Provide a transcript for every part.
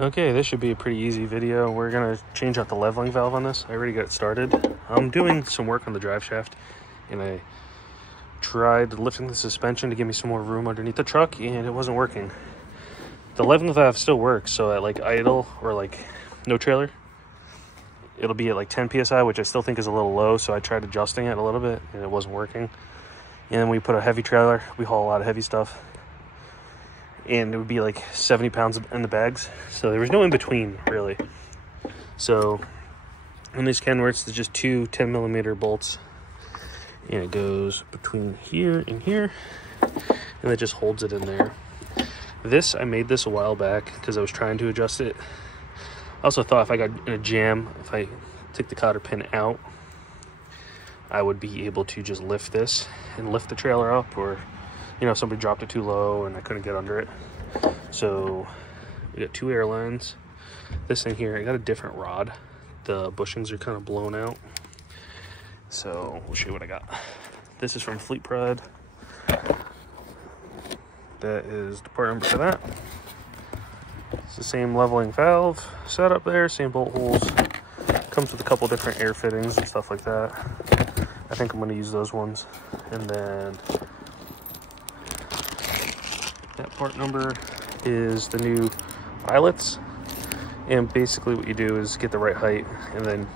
Okay, this should be a pretty easy video. We're gonna change out the leveling valve on this. I already got it started. I'm doing some work on the drive shaft, and I tried lifting the suspension to give me some more room underneath the truck, and it wasn't working. The leveling valve still works, so at like idle or like no trailer, it'll be at like 10 psi, which I still think is a little low, so I tried adjusting it a little bit, and it wasn't working. And then we put a heavy trailer. We haul a lot of heavy stuff, and it would be like 70 pounds in the bags, so there was no in between really. So in these Kenworths, there's just two 10mm bolts, and it goes between here and here, and it just holds it in there. This, I made this a while back because I was trying to adjust it. I also thought if I got in a jam, if I took the cotter pin out, I would be able to just lift this and lift the trailer up, or you know, somebody dropped it too low and I couldn't get under it. So we got two air lines. This thing here, I got a different rod. The bushings are kind of blown out. So we'll show you what I got. This is from Fleet Pride. That is the part number for that. It's the same leveling valve setup there, same bolt holes. Comes with a couple different air fittings and stuff like that. I think I'm going to use those ones. And then that part number is the new eyelets, and basically what you do is get the right height and then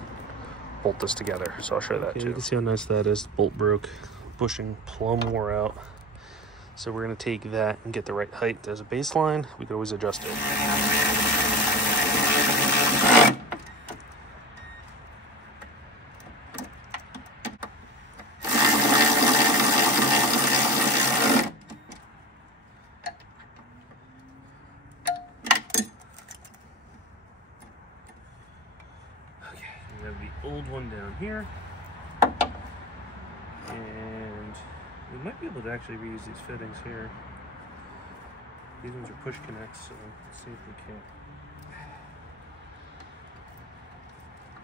bolt this together. So I'll show you that too. You can see how nice that is. The bolt broke, bushing plumb wore out. So we're going to take that and get the right height as a baseline. We can always adjust it. We have the old one down here, and we might be able to actually reuse these fittings here. These ones are push connects, so let's see if we can.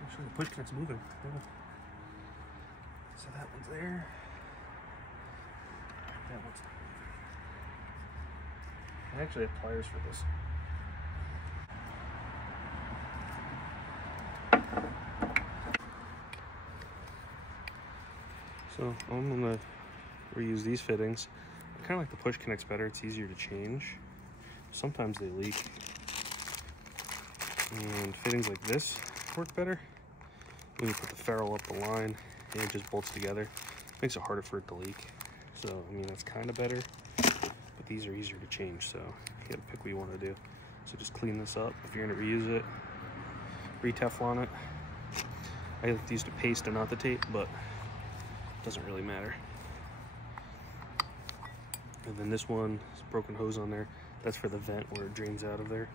Actually, the push connect's moving. Oh. So that one's there. That one's not moving. I actually have pliers for this. So I'm gonna reuse these fittings. I kind of like the push connects better. It's easier to change. Sometimes they leak. And fittings like this work better. When you put the ferrule up the line, and it just bolts together. Makes it harder for it to leak. So, I mean, that's kind of better. But these are easier to change, so you gotta pick what you want to do. So just clean this up. If you're gonna reuse it, re-Teflon it. I like to use the paste and not the tape, but doesn't really matter. And then this one is broken hose on there. That's for the vent where it drains out of there.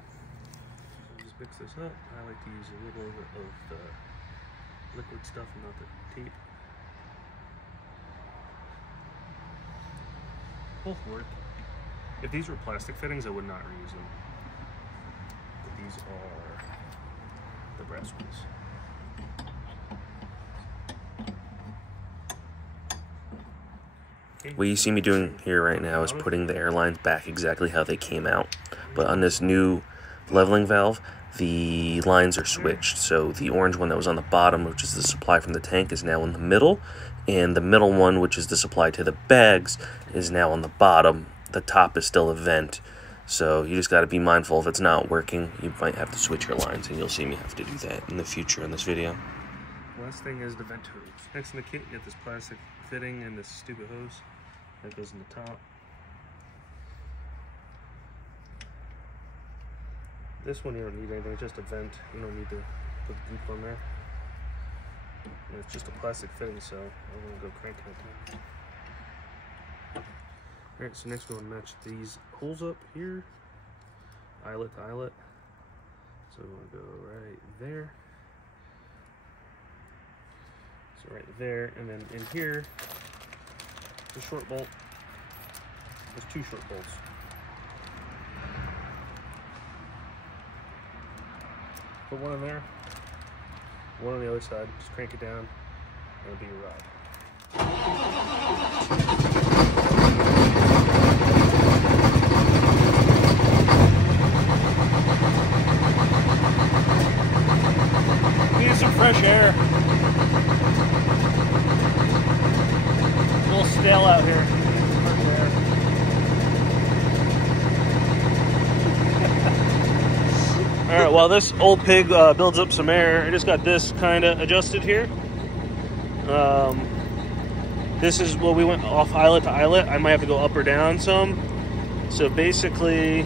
So just mix this up. I like to use a little bit of the liquid stuff and not the tape. Both work. If these were plastic fittings, I would not reuse them. But these are the brass ones. What you see me doing here right now is putting the airlines back exactly how they came out. But on this new leveling valve, the lines are switched. So the orange one that was on the bottom, which is the supply from the tank, is now in the middle. And the middle one, which is the supply to the bags, is now on the bottom. The top is still a vent. So you just got to be mindful if it's not working, you might have to switch your lines. And you'll see me have to do that in the future in this video. Last thing is the vent hose. Next in the kit, you get this plastic fitting and this stupid hose that goes in the top. This one you don't need anything, it's just a vent. You don't need to put the deep on there. And it's just a plastic fitting, so I'm gonna go cranking it down. Alright, so next we want to match these holes up here, eyelet to eyelet. So we want to go right there. So right there, and then in here, the short bolt. There's two short bolts. Put one in there, one on the other side. Just crank it down, and it'll be your rod. fresh air. A little stale out here. Fresh air. All right, while this old pig builds up some air, I just got this kind of adjusted here. This is what we went off eyelet to eyelet. I might have to go up or down some. So basically,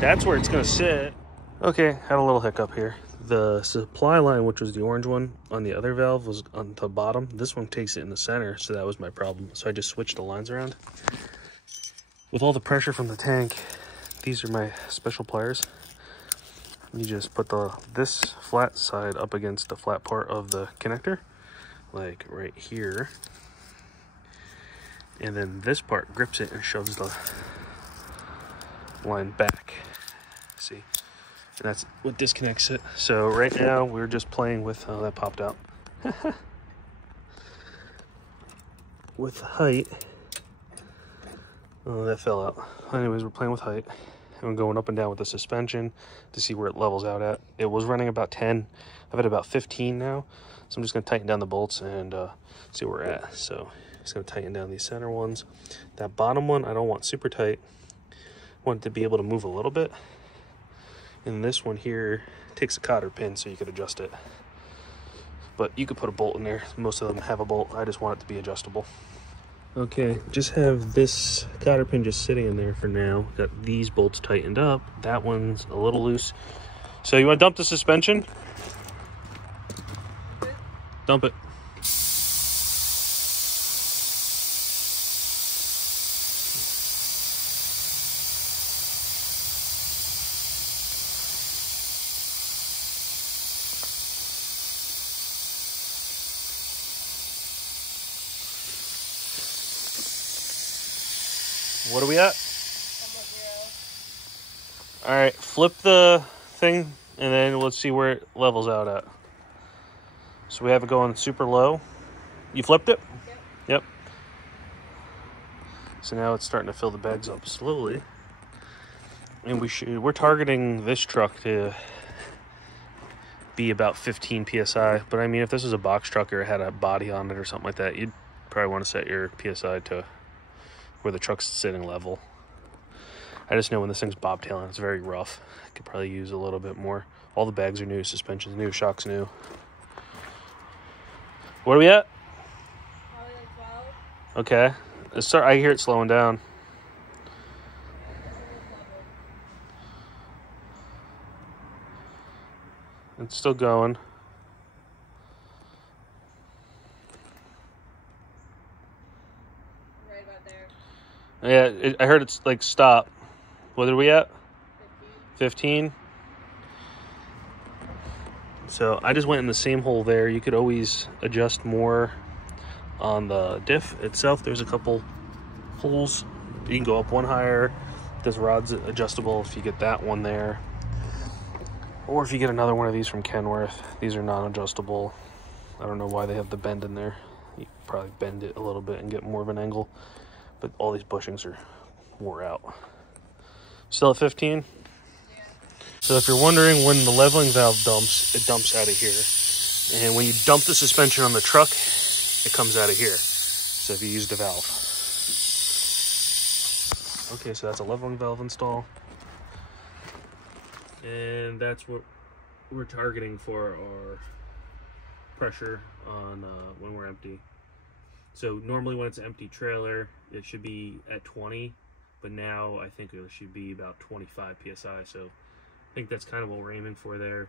that's where it's gonna sit. Okay, had a little hiccup here. The supply line, which was the orange one on the other valve, was on the bottom. This one takes it in the center, so that was my problem. So I just switched the lines around. With all the pressure from the tank, these are my special pliers. You just put this flat side up against the flat part of the connector, like right here. And then this part grips it and shoves the line back. See? And that's what disconnects it. So right now we're just playing with, oh, that popped out. With height. Oh, that fell out. Anyways, we're playing with height. And we're going up and down with the suspension to see where it levels out at. It was running about 10. I've at about 15 now. So I'm just gonna tighten down the bolts and see where we're at. So just gonna tighten down these center ones. That bottom one, I don't want super tight. I want it to be able to move a little bit. And this one here takes a cotter pin so you could adjust it. But you could put a bolt in there. Most of them have a bolt. I just want it to be adjustable. Okay, just have this cotter pin just sitting in there for now. Got these bolts tightened up. That one's a little loose. So you want to dump the suspension? Dump it. What are we at? All right, flip the thing and then let's see where it levels out at. So we have it going super low. You flipped it? Yep. So now it's starting to fill the bags up slowly. And we're targeting this truck to be about 15 PSI. But I mean, if this was a box truck or it had a body on it or something like that, you'd probably want to set your PSI to where the truck's sitting level. I just know when this thing's bobtailing, it's very rough. I could probably use a little bit more. All the bags are new, suspension's new, shocks new. What are we at? Probably like 12. Okay. I hear it slowing down. It's still going. Right about there. Yeah, I heard it's like stop. What are we at? 15? So I just went in the same hole there. You could always adjust more on the diff itself. There's a couple holes. You can go up one higher. This rod's adjustable if you get that one there. Or if you get another one of these from Kenworth. These are non-adjustable. I don't know why they have the bend in there. You could probably bend it a little bit and get more of an angle. But all these bushings are wore out. Still at 15? Yeah. So if you're wondering when the leveling valve dumps, it dumps out of here. And when you dump the suspension on the truck, it comes out of here. So if you use the valve. Okay, so that's a leveling valve install. And that's what we're targeting for our pressure on when we're empty. So normally when it's an empty trailer, it should be at 20, but now I think it should be about 25 PSI. So I think that's kind of what we're aiming for there.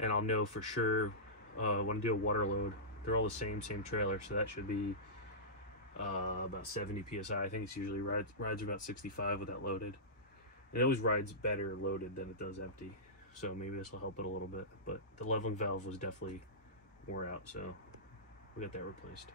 And I'll know for sure when I do a water load, they're all the same trailer, so that should be about 70 PSI. I think it's usually rides about 65 with that loaded. It always rides better loaded than it does empty. So maybe this will help it a little bit, but the leveling valve was definitely wore out, so we got that replaced.